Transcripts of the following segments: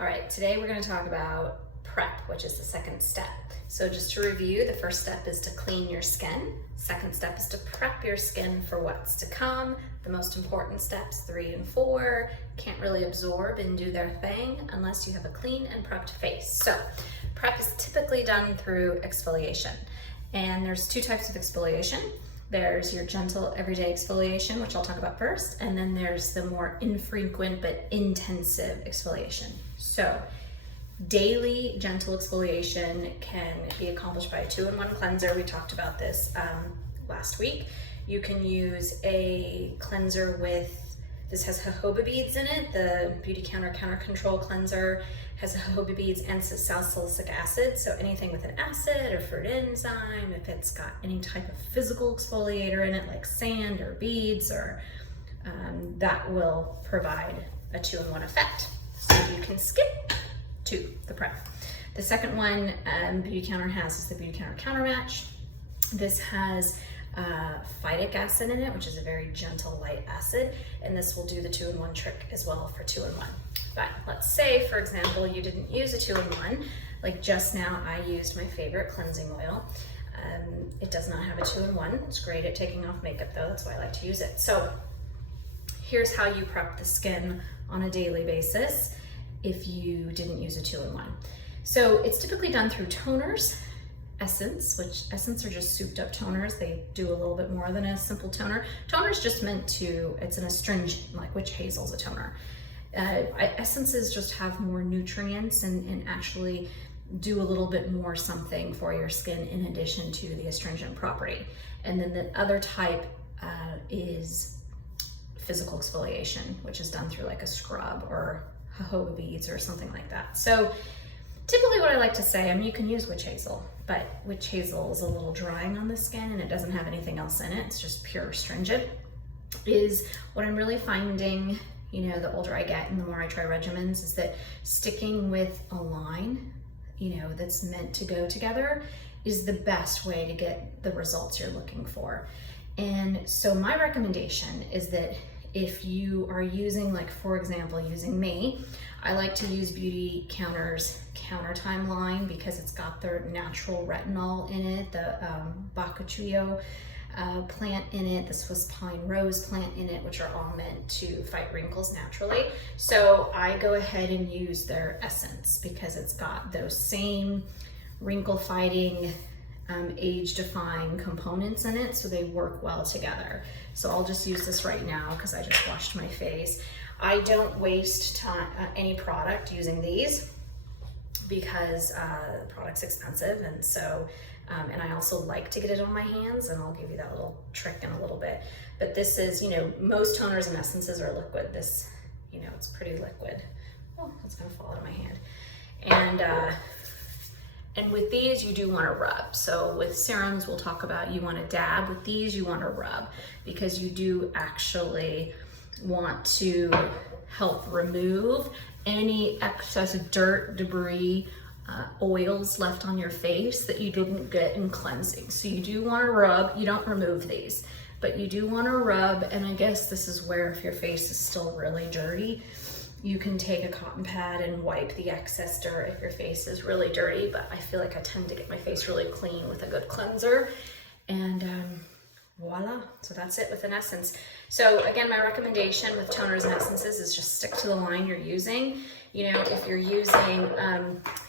All right, today we're going to talk about prep, which is the second step. So just to review, the first step is to clean your skin. Second step is to prep your skin for what's to come. The most important steps, 3 and 4, can't really absorb and do their thing unless you have a clean and prepped face. So prep is typically done through exfoliation. And there's 2 types of exfoliation. There's your gentle everyday exfoliation, which I'll talk about first, and then there's the more infrequent but intensive exfoliation. So daily gentle exfoliation can be accomplished by a 2-in-1 cleanser. We talked about this last week. You can use a cleanser with, this has jojoba beads in it. The Beauty Counter Control cleanser has jojoba beads and salicylic acid. So anything with an acid or fruit enzyme, if it's got any type of physical exfoliator in it, like sand or beads, or that will provide a 2-in-1 effect. So you can skip to the prep. The second one Beauty Counter has is the Beauty Counter Counter Match. This has phytic acid in it, which is a very gentle light acid, and this will do the 2-in-1 trick as well for 2-in-1. But let's say, for example, you didn't use a 2-in-1, like just now I used my favorite cleansing oil. It does not have a 2-in-1. It's great at taking off makeup though, that's why I like to use it. So here's how you prep the skin on a daily basis if you didn't use a 2-in-1. So it's typically done through toners, essence, which essence are just souped up toners. They do a little bit more than a simple toner. Toner is just meant to, it's an astringent, like witch hazel's a toner. Essences just have more nutrients and actually do a little bit more something for your skin in addition to the astringent property. And then the other type is physical exfoliation, which is done through like a scrub or jojoba beads or something like that. So typically what I like to say, I mean, you can use witch hazel, but witch hazel is a little drying on the skin and it doesn't have anything else in it. It's just pure astringent. Is what I'm really finding, you know, the older I get and the more I try regimens, is that sticking with a line, you know, that's meant to go together is the best way to get the results you're looking for. And so my recommendation is that if you are using, like for example, using me, I like to use Beauty Counter's Counter Time line because it's got their natural retinol in it, the bakuchiyo plant in it, the Swiss pine rose plant in it, which are all meant to fight wrinkles naturally. So I go ahead and use their essence because it's got those same wrinkle fighting, age defying components in it, so they work well together. So I'll just use this right now because I just washed my face. I don't waste time, any product using these because the product's expensive, and so and I also like to get it on my hands, and I'll give you that little trick in a little bit. But this is, you know, most toners and essences are liquid. This, you know, it's pretty liquid. Oh, it's gonna fall out of my hand. And with these, you do want to rub. So with serums, we'll talk about you want to dab. With these, you want to rub because you do actually want to help remove any excess dirt, debris, oils left on your face that you didn't get in cleansing. So you do want to rub. You don't remove these, but you do want to rub. And I guess this is where, if your face is still really dirty, you can take a cotton pad and wipe the excess dirt if your face is really dirty, but I feel like I tend to get my face really clean with a good cleanser. And voila, so that's it with an essence. So again, my recommendation with toners and essences is just stick to the line you're using. You know, if you're using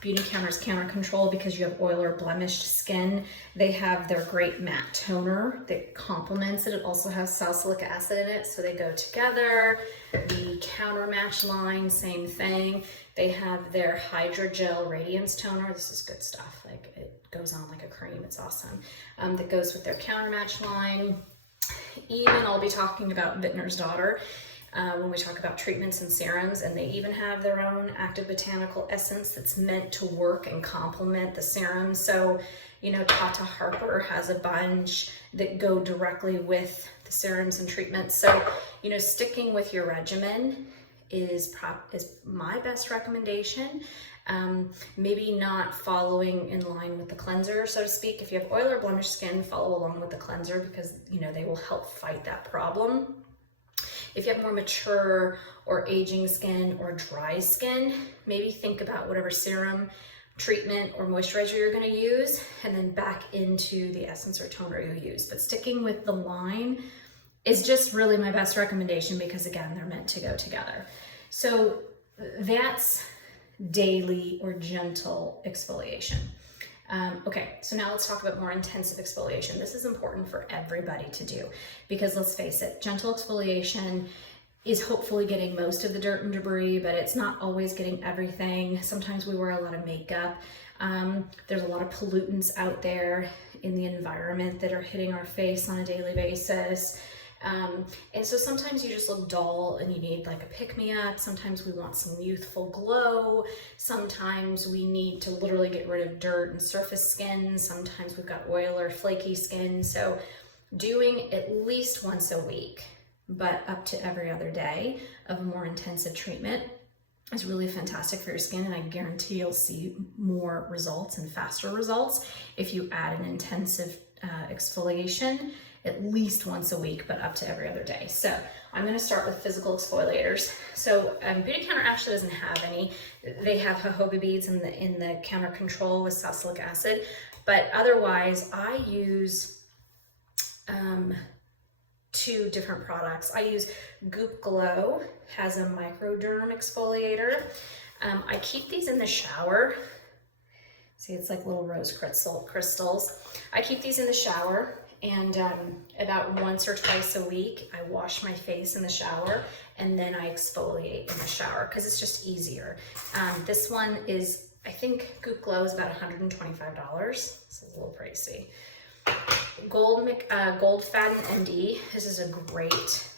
Beauty Counter's Counter Control because you have oil or blemished skin, they have their great matte toner that complements it. It also has salicylic acid in it, so they go together. The Counter Match line, same thing. They have their Hydrogel Radiance Toner. This is good stuff. Like, it goes on like a cream. It's awesome. That goes with their Counter Match line. Even I'll be talking about Vintner's Daughter when we talk about treatments and serums, and they even have their own active botanical essence that's meant to work and complement the serum. So, you know, Tata Harper has a bunch that go directly with the serums and treatments. So, you know, sticking with your regimen is my best recommendation. Maybe not following in line with the cleanser, so to speak. If you have oil or blemished skin, follow along with the cleanser because, you know, they will help fight that problem. If you have more mature or aging skin or dry skin, maybe think about whatever serum, treatment, or moisturizer you're gonna use, and then back into the essence or toner you use. But sticking with the line is just really my best recommendation because again, they're meant to go together. So that's daily or gentle exfoliation. Okay, so now let's talk about more intensive exfoliation. This is important for everybody to do because let's face it, gentle exfoliation is hopefully getting most of the dirt and debris, but it's not always getting everything. Sometimes we wear a lot of makeup. There's a lot of pollutants out there in the environment that are hitting our face on a daily basis. And so sometimes you just look dull and you need like a pick-me-up. Sometimes we want some youthful glow. Sometimes we need to literally get rid of dirt and surface skin. Sometimes we've got oil or flaky skin. So doing at least once a week, but up to every other day of a more intensive treatment is really fantastic for your skin, and I guarantee you'll see more results and faster results if you add an intensive exfoliation at least once a week, but up to every other day. So I'm gonna start with physical exfoliators. So Beautycounter actually doesn't have any. They have jojoba beads in the counter control with salicylic acid, but otherwise I use two different products. I use Goop Glow, has a microderm exfoliator. I keep these in the shower. See, it's like little rose crystals. I keep these in the shower, and about once or twice a week, I wash my face in the shower, and then I exfoliate in the shower because it's just easier. This one is, I think Goop Glow is about $125. This is a little pricey. Gold Faden ND. This is a great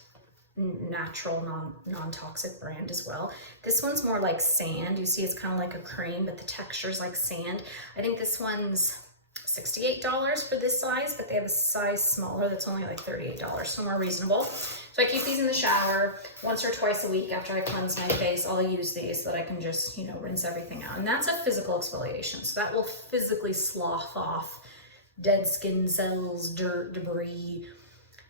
natural non-toxic brand as well. This one's more like sand. You see it's kind of like a cream, but the texture is like sand. I think this one's $68 for this size, but they have a size smaller that's only like $38, so more reasonable. So I keep these in the shower once or twice a week after I cleanse my face. I'll use these so that I can just, you know, rinse everything out. And that's a physical exfoliation. So that will physically slough off dead skin cells, dirt, debris,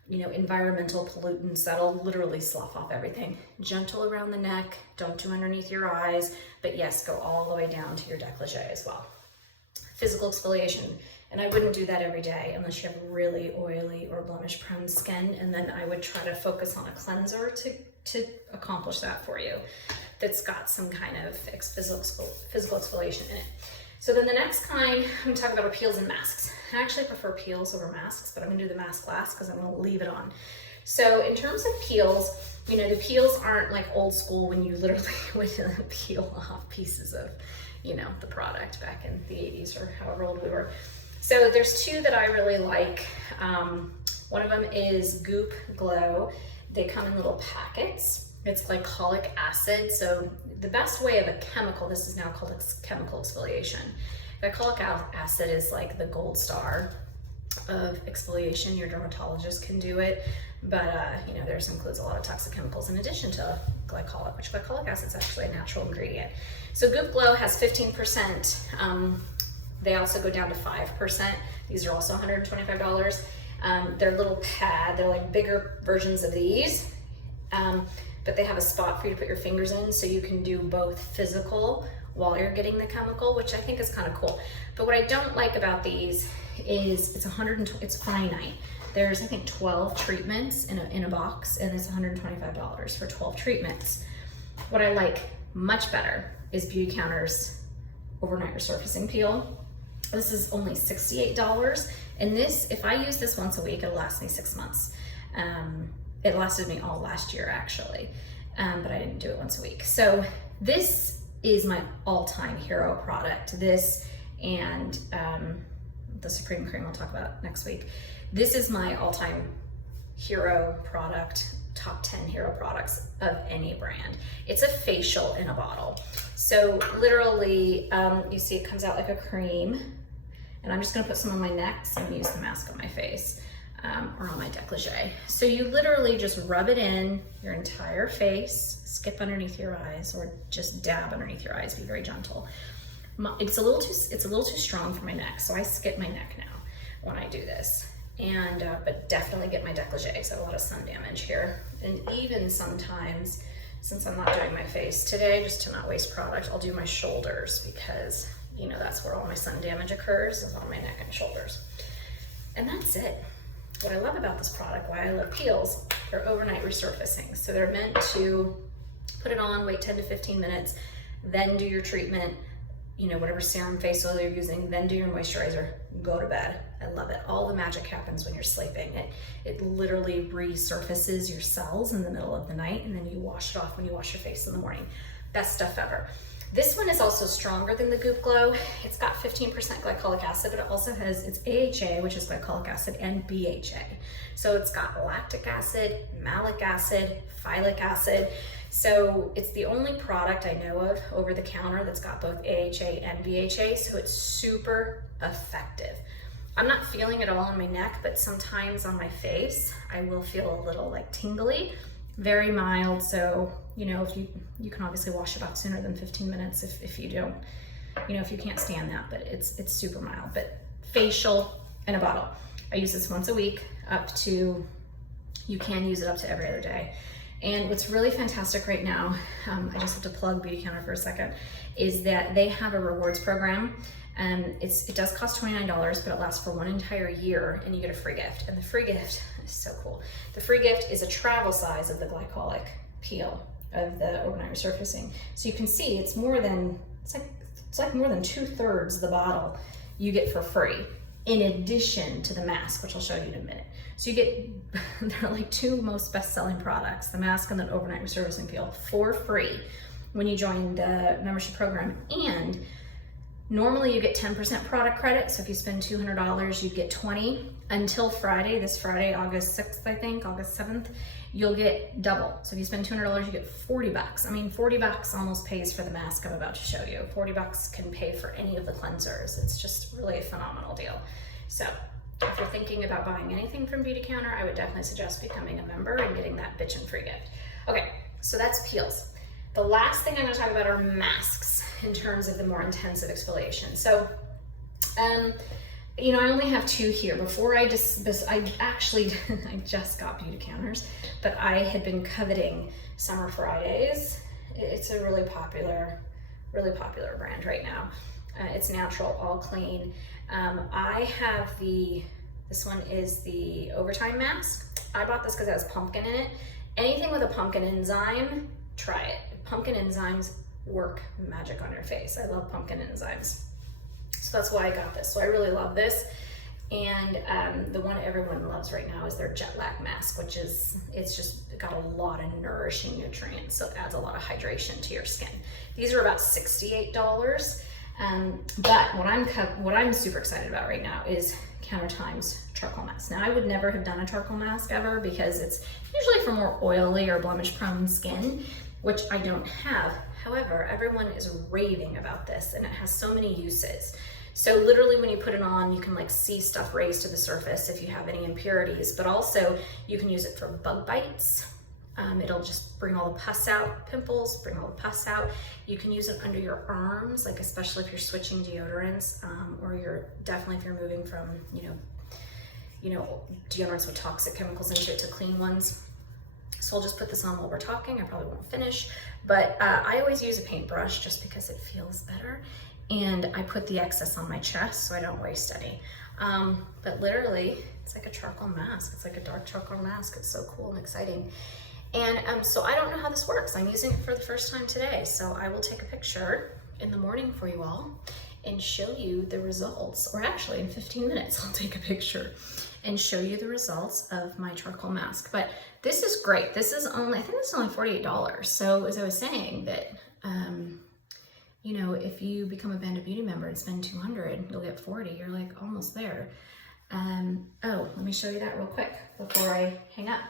you know, environmental pollutants. That'll literally slough off everything. Gentle around the neck, don't do underneath your eyes, but yes, go all the way down to your décolleté as well. Physical exfoliation, and I wouldn't do that every day unless you have really oily or blemish prone skin, and then I would try to focus on a cleanser to accomplish that for you that's got some kind of physical exfoliation in it. So then the next kind I'm gonna talk about are peels and masks. I actually prefer peels over masks, but I'm gonna do the mask last because I'm gonna leave it on. So in terms of peels, you know, the peels aren't like old school when you literally would peel off pieces of, you know, the product back in the 80s or however old we were. So there's two that I really like. One of them is Goop Glow. They come in little packets. It's glycolic acid. So the best way of a chemical, this is now called chemical exfoliation. Glycolic acid is like the gold star of exfoliation. Your dermatologist can do it, but you know, there's includes a lot of toxic chemicals in addition to glycolic, which glycolic acid is actually a natural ingredient. So Goop Glow has 15%. They also go down to 5%. These are also $125. They're little pad. They're like bigger versions of these, but they have a spot for you to put your fingers in, so you can do both physical while you're getting the chemical, which I think is kind of cool. But what I don't like about these is it's finite. There's, I think, 12 treatments in a box, and it's $125 for 12 treatments. What I like much better is Beautycounter's overnight resurfacing peel. This is only $68, and this, if I use this once a week, it'll last me 6 months. It lasted me all last year actually, but I didn't do it once a week. So this is my all-time hero product. This and the Supreme Cream I'll talk about next week. This is my all-time hero product, top 10 hero products of any brand. It's a facial in a bottle. So literally, you see it comes out like a cream, and I'm just gonna put some on my neck so I'm gonna use the mask on my face, or on my décolleté. So you literally just rub it in your entire face, skip underneath your eyes, or just dab underneath your eyes, be very gentle. It's a little too strong for my neck, so I skip my neck now when I do this. but definitely get my décolleté because I have a lot of sun damage here. And even sometimes, since I'm not doing my face today, just to not waste product, I'll do my shoulders because, you know, that's where all my sun damage occurs, is on my neck and shoulders. And that's it. What I love about this product, why I love peels, they're overnight resurfacing. So they're meant to put it on, wait 10 to 15 minutes, then do your treatment, you know, whatever serum, face oil you're using, then do your moisturizer, go to bed. I love it. All the magic happens when you're sleeping. It literally resurfaces your cells in the middle of the night, and then you wash it off when you wash your face in the morning. Best stuff ever. This one is also stronger than the Goop Glow. It's got 15% glycolic acid, but it also has, it's AHA, which is glycolic acid, and BHA. So it's got lactic acid, malic acid, phylic acid. So it's the only product I know of over the counter that's got both AHA and BHA, so it's super effective. I'm not feeling it all on my neck, but sometimes on my face, I will feel a little like tingly, very mild. So, you know, if you can obviously wash it off sooner than 15 minutes if you don't, you know, if you can't stand that, but it's super mild. But facial in a bottle. I use this once a week up to, you can use it up to every other day. And what's really fantastic right now, I just have to plug Beauty Counter for a second, is that they have a rewards program. It does cost $29, but it lasts for 1 entire year, and you get a free gift. And the free gift is so cool. The free gift is a travel size of the glycolic peel of the overnight resurfacing. So you can see it's more than, it's like more than 2/3 the bottle you get for free, in addition to the mask, which I'll show you in a minute. So you get, they're like 2 most best-selling products, the mask and the overnight resurfacing peel, for free when you join the membership program. And normally you get 10% product credit. So if you spend $200, you get 20 until Friday, this Friday, August 6th, I think, August 7th, you'll get double. So if you spend $200, you get $40. I mean, $40 almost pays for the mask I'm about to show you. $40 can pay for any of the cleansers. It's just really a phenomenal deal. So if you're thinking about buying anything from Beauty Counter, I would definitely suggest becoming a member and getting that bitchin' free gift. Okay, so that's peels. The last thing I'm gonna talk about are masks in terms of the more intensive exfoliation. So, you know, I only have 2 here. Before I just got Beauty Counters, but I had been coveting Summer Fridays. It's a really popular brand right now. It's natural, all clean. I have this one is the Overtime mask. I bought this because it has pumpkin in it. Anything with a pumpkin enzyme, try it. Pumpkin enzymes work magic on your face. I love pumpkin enzymes. So that's why I got this. So I really love this. And the one everyone loves right now is their jet lag mask, which is, it's just got a lot of nourishing nutrients. So it adds a lot of hydration to your skin. These are about $68. But what I'm super excited about right now is Counter Time's charcoal mask. Now, I would never have done a charcoal mask ever because it's usually for more oily or blemish prone skin, which I don't have. However, everyone is raving about this and it has so many uses. So literally when you put it on, you can like see stuff raise to the surface if you have any impurities, but also you can use it for bug bites. It'll just bring all the pus out, pimples, bring all the pus out. You can use it under your arms, like especially if you're switching deodorants, or if you're moving from, you know, deodorants with toxic chemicals into it to clean ones. So I'll just put this on while we're talking. I probably won't finish, but I always use a paintbrush just because it feels better. And I put the excess on my chest so I don't waste any. But literally, it's like a charcoal mask. It's like a dark charcoal mask. It's so cool and exciting. And so I don't know how this works. I'm using it for the first time today. So I will take a picture in the morning for you all and show you the results, or actually in 15 minutes, I'll take a picture and show you the results of my charcoal mask. But this is great. This is only, I think this is only $48. So as I was saying that, you know, if you become a Band of Beauty member and spend $200, you'll get 40. You're like almost there. Oh, let me show you that real quick before I hang up.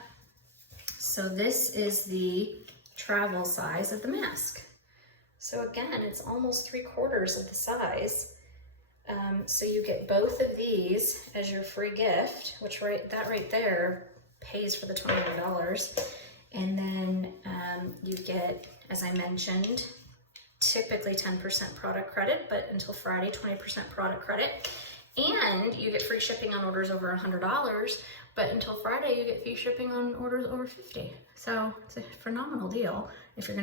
So this is the travel size of the mask. So again, it's almost 3/4 of the size. So you get both of these as your free gift, which right there pays for the $29. And then you get, as I mentioned, typically 10% product credit, but until Friday, 20% product credit. And you get free shipping on orders over $100, but until Friday you get free shipping on orders over $50. So it's a phenomenal deal if you're gonna